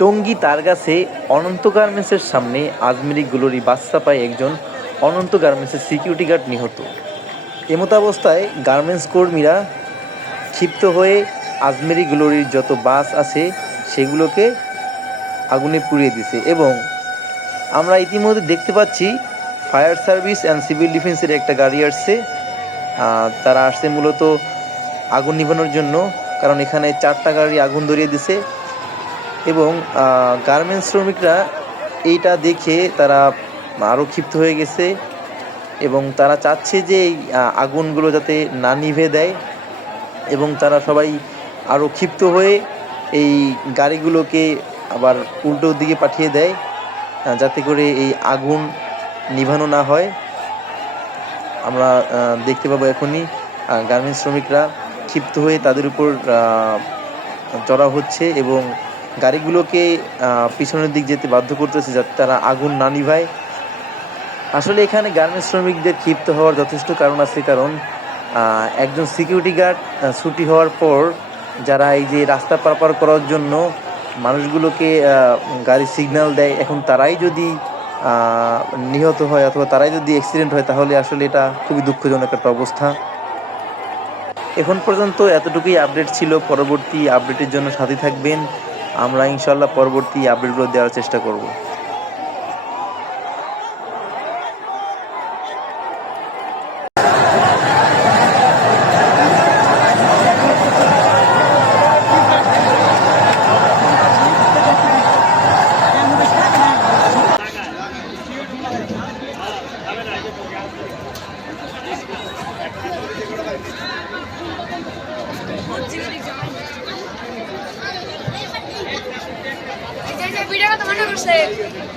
টঙ্গী তারগাছে অনন্ত গার্মেন্টসের সামনে আজমেরি গ্লোরি বাস চাপায় একজন অনন্ত গার্মেন্টসের সিকিউরিটি গার্ড নিহত। এমতাবস্থায় গার্মেন্টস কর্মীরা ক্ষিপ্ত হয়ে আজমেরি গ্লোরির যত বাস আছে সেগুলোকে আগুনে পুড়িয়ে দিছে এবং আমরা ইতিমধ্যে দেখতে পাচ্ছি ফায়ার সার্ভিস অ্যান্ড সিভিল ডিফেন্সের একটা গাড়ি আসছে। তারা আসছে মূলত আগুন নিভানোর জন্য, কারণ এখানে চারটা গাড়ি আগুন ধরিয়ে দিছে এবং গার্মেন্টস শ্রমিকরা এইটা দেখে তারা আরও ক্ষিপ্ত হয়ে গেছে এবং তারা চাচ্ছে যে এই আগুনগুলো যাতে না নিভে দেয় এবং তারা সবাই আরও ক্ষিপ্ত হয়ে এই গাড়িগুলোকে আবার উল্টো দিকে পাঠিয়ে দেয় যাতে করে এই আগুন নিভানো না হয়। আমরা দেখতে পাবো এখনই গার্মেন্টস শ্রমিকরা ক্ষিপ্ত হয়ে তাদের উপর চড়া হচ্ছে এবং গাড়িগুলোকে পিছনের দিক যেতে বাধ্য করতেছে যাতে তারা আগুন না নিভায়। আসলে এখানে গার্মেন্টস শ্রমিকদের ক্ষিপ্ত হওয়ার যথেষ্ট কারণ আছে কারণ একজন সিকিউরিটি গার্ড ছুটি হওয়ার পর যারা এই যে রাস্তা পারাপার করার জন্য মানুষগুলোকে আহ, গাড়ি সিগন্যাল দেয় এখন তারাই যদি নিহত হয় অথবা তারাই যদি অ্যাক্সিডেন্ট হয় তাহলে আসলে এটা খুবই দুঃখজনক একটা অবস্থা। এখন পর্যন্ত এতটুকুই আপডেট ছিল পরবর্তী আপডেটের জন্য সাথে থাকবেন। আমরা ইনশাল্লাহ পরবর্তী আপডেটগুলো দেওয়ার চেষ্টা করব। voy a tomar.